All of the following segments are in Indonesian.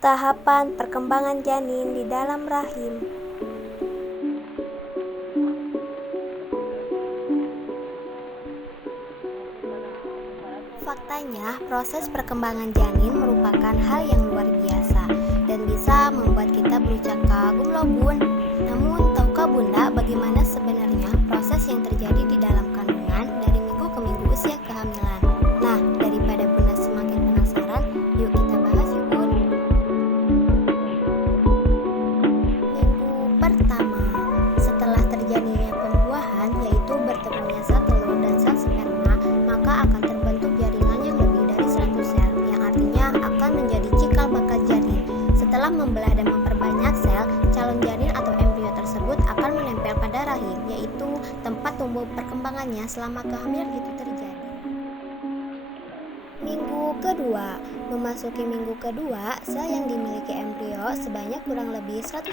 Tahapan perkembangan janin di dalam rahim. Faktanya, proses perkembangan janin merupakan hal yang luar biasa dan bisa membuat kita berucap kagum loh bun. Namun, tahukah bunda bagaimana sebenarnya proses yang terjadi di dalam kandungan dari minggu ke minggu usia kehamilan? Nah, daripada bunda semakin penasaran, yuk kita bahas yuk bun. Minggu pertama, setelah terjadinya pembuahan, yaitu bertemunya sel telur dan sel sperma, maka akan terbentuk jaringan yang lebih dari 100 sel, yang artinya akan menjadi cikal bakal janin. Setelah membelah dan memperbanyak sel, calon janin atau embrio tersebut akan menempel pada rahim, yaitu tempat tumbuh perkembangannya selama kehamilan itu terjadi. Minggu kedua, memasuki minggu kedua, sel yang dimiliki embrio sebanyak kurang lebih 150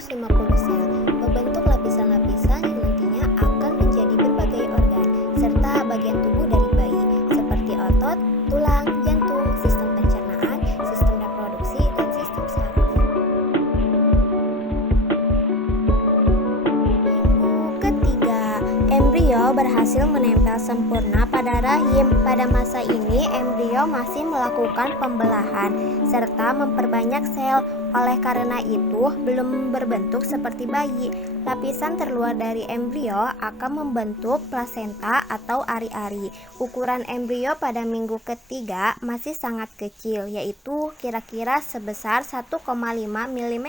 sel, membentuk lapisan-lapisan yang nantinya akan menjadi berbagai organ, serta bagian tubuh dari bayi, seperti otot, tulang, jantung, sistem pencernaan, sistem reproduksi, dan sistem saraf. Minggu ketiga, embrio berhasil menempel sempurna pada rahim. Pada masa ini, embrio masih melakukan pembelahan serta memperbanyak sel. Oleh karena itu, belum berbentuk seperti bayi. Lapisan terluar dari embrio akan membentuk plasenta atau ari-ari. Ukuran embrio pada minggu ketiga masih sangat kecil, yaitu kira-kira sebesar 1,5 mm.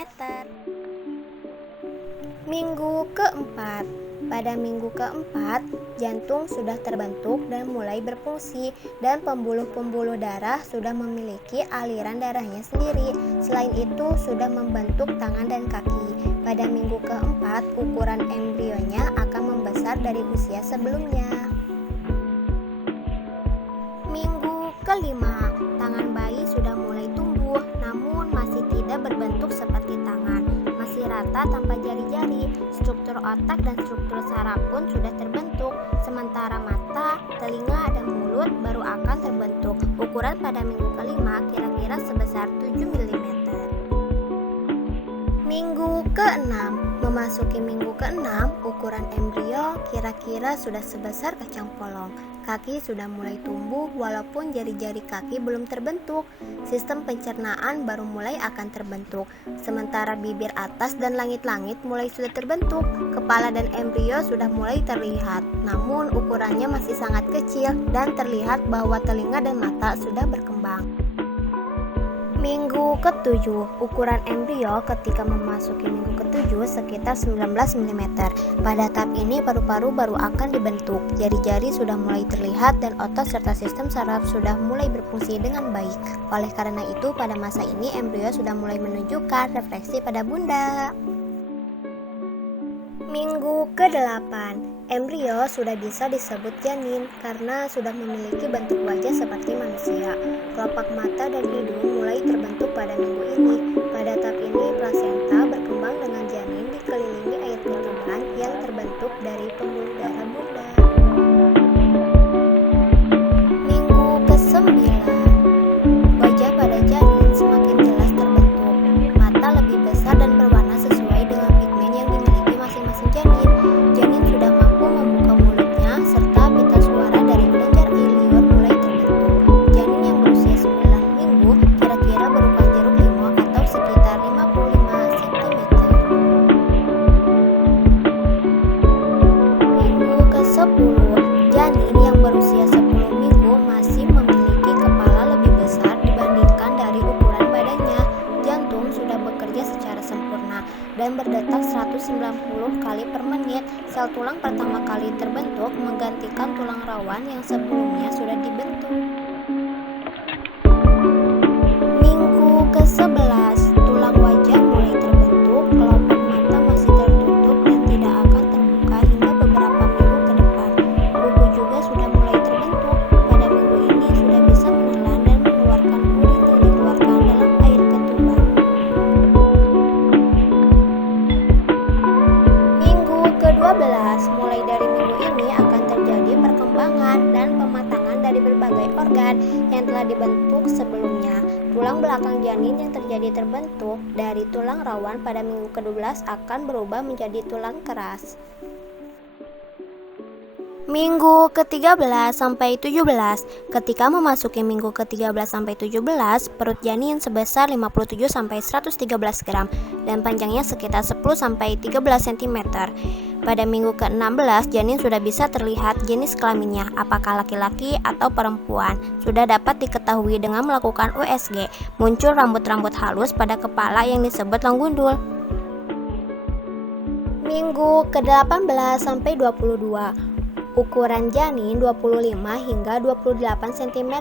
Minggu keempat. Pada minggu keempat, jantung sudah terbentuk dan mulai berfungsi, dan pembuluh-pembuluh darah sudah memiliki aliran darahnya sendiri. Selain itu, sudah membentuk tangan dan kaki. Pada minggu keempat, ukuran embrionya akan membesar dari usia sebelumnya. Minggu kelima, tangan bayi sudah mulai tumbuh, namun masih tidak berbentuk seperti tangan. Masih rata tanpa jari-jari. Struktur otak dan struktur saraf pun sudah terbentuk, sementara mata, telinga, dan mulut baru akan terbentuk. Ukuran pada minggu kelima kira-kira sebesar 7 mm. Minggu keenam, memasuki minggu keenam, ukuran embrio kira-kira sudah sebesar kacang polong. Kaki sudah mulai tumbuh walaupun jari-jari kaki belum terbentuk. Sistem pencernaan baru mulai akan terbentuk. Sementara bibir atas dan langit-langit mulai sudah terbentuk. Kepala dan embrio sudah mulai terlihat, namun ukurannya masih sangat kecil dan terlihat bahwa telinga dan mata sudah berkembang. Minggu ketujuh, ukuran embrio ketika memasuki minggu ketujuh sekitar 19 mm. Pada tahap ini paru-paru baru akan dibentuk, jari-jari sudah mulai terlihat, dan otot serta sistem saraf sudah mulai berfungsi dengan baik. Oleh karena itu, pada masa ini embrio sudah mulai menunjukkan refleksi pada bunda. Minggu ke-8, embrio sudah bisa disebut janin karena sudah memiliki bentuk wajah seperti manusia. Kelopak mata dan hidung mulai terbentuk pada minggu ini. Pada tahap ini, plasenta berkembang dengan janin dikelilingi air kandungan yang terbentuk dari pembuluh darah bunda. Minggu ke-9, wajah pada janin semakin jelas terbentuk. Mata lebih besar dan berwarna sesuai dengan pigmen yang dimiliki masing-masing janin. Janin sudah mampu membuka mulutnya serta pita suara dari kelenjar ileum mulai terbentuk. Janin yang berusia 9 minggu kira-kira berupa jeruk limau atau sekitar 55 cm. Minggu ke-10, janin yang berusia 10 minggu masih memiliki kepala lebih besar dibandingkan dari ukuran badannya. Jantung sudah bekerja secara sempurna dan berdetak 190 kali per menit. Sel tulang pertama kali terbentuk menggantikan tulang rawan yang sebelumnya sudah dibentuk. Minggu ke-11, tulang wajah mulai terbentuk, kelopak mata masih tertutup dan tidak akan terbuka hingga beberapa minggu ke depan. Kuku juga sudah mulai terbentuk. Pada minggu ini sudah bisa menelan dan mengeluarkan urin yang dikeluarkan dalam air ketuban. Minggu ke-12, mulai dari minggu ini akan terjadi perkembangan dan pematangan dari berbagai berbagai organ yang telah dibentuk sebelumnya. Tulang belakang janin yang terbentuk dari tulang rawan pada minggu ke-12 akan berubah menjadi tulang keras. Minggu ke-13 sampai 17. Ketika memasuki minggu ke-13 sampai 17, perut janin sebesar 57 sampai 113 gram dan panjangnya sekitar 10 sampai 13 cm. Pada minggu ke-16, janin sudah bisa terlihat jenis kelaminnya, apakah laki-laki atau perempuan. Sudah dapat diketahui dengan melakukan USG. Muncul rambut-rambut halus pada kepala yang disebut longgundul. Minggu ke-18 sampai 22. Ukuran janin 25 hingga 28 cm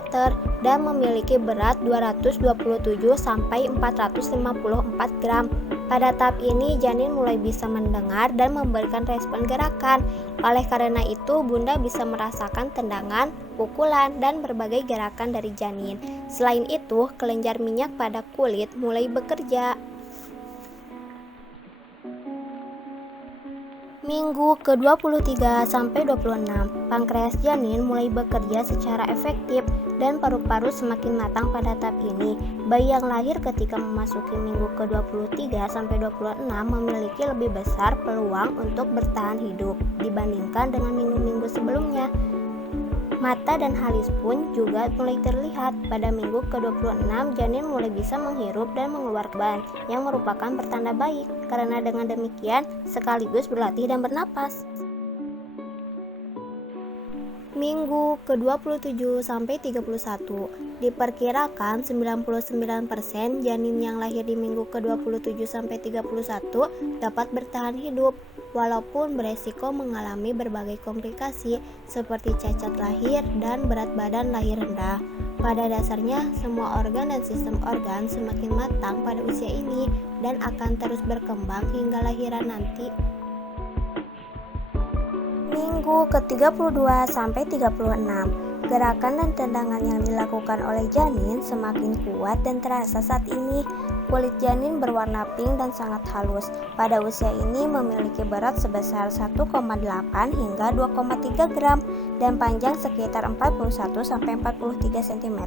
dan memiliki berat 227 sampai 454 gram. Pada tahap ini janin mulai bisa mendengar dan memberikan respon gerakan. Oleh karena itu, bunda bisa merasakan tendangan, pukulan, dan berbagai gerakan dari janin. Selain itu, kelenjar minyak pada kulit mulai bekerja. Minggu ke-23 sampai 26, pankreas janin mulai bekerja secara efektif dan paru-paru semakin matang pada tahap ini. Bayi yang lahir ketika memasuki minggu ke-23 sampai 26 memiliki lebih besar peluang untuk bertahan hidup dibandingkan dengan minggu-minggu sebelumnya. Mata dan halis pun juga mulai terlihat. Pada minggu ke-26, janin mulai bisa menghirup dan mengeluarkan yang merupakan pertanda baik, karena dengan demikian sekaligus berlatih dan bernapas. Minggu ke-27 sampai 31. Diperkirakan 99% janin yang lahir di minggu ke-27 sampai 31 dapat bertahan hidup walaupun beresiko mengalami berbagai komplikasi seperti cacat lahir dan berat badan lahir rendah. Pada dasarnya, semua organ dan sistem organ semakin matang pada usia ini dan akan terus berkembang hingga lahiran nanti. Minggu ke-32 sampai 36. Gerakan dan tendangan yang dilakukan oleh janin semakin kuat dan terasa saat ini. Kulit janin berwarna pink dan sangat halus. Pada usia ini memiliki berat sebesar 1,8 hingga 2,3 gram dan panjang sekitar 41 sampai 43 cm.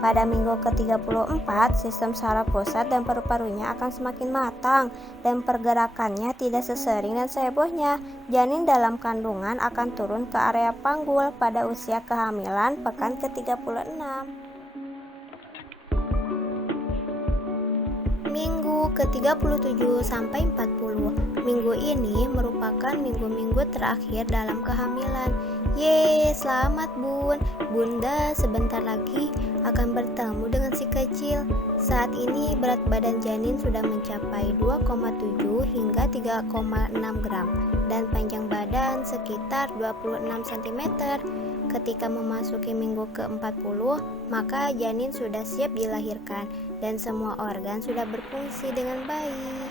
Pada minggu ke-34, sistem saraf pusat dan paru-parunya akan semakin matang dan pergerakannya tidak sesering dan sehebohnya. Janin dalam kandungan akan turun ke area panggul pada usia kehamilan pekan ke-36. Minggu ke-37 sampai 40. Minggu ini merupakan minggu-minggu terakhir dalam kehamilan. Yeay, selamat bun. Bunda sebentar lagi akan bertemu dengan si kecil. Saat ini berat badan janin sudah mencapai 2,7 hingga 3,6 gram dan panjang badan sekitar 26 cm. Ketika memasuki minggu ke-40, maka janin sudah siap dilahirkan dan semua organ sudah berfungsi dengan baik.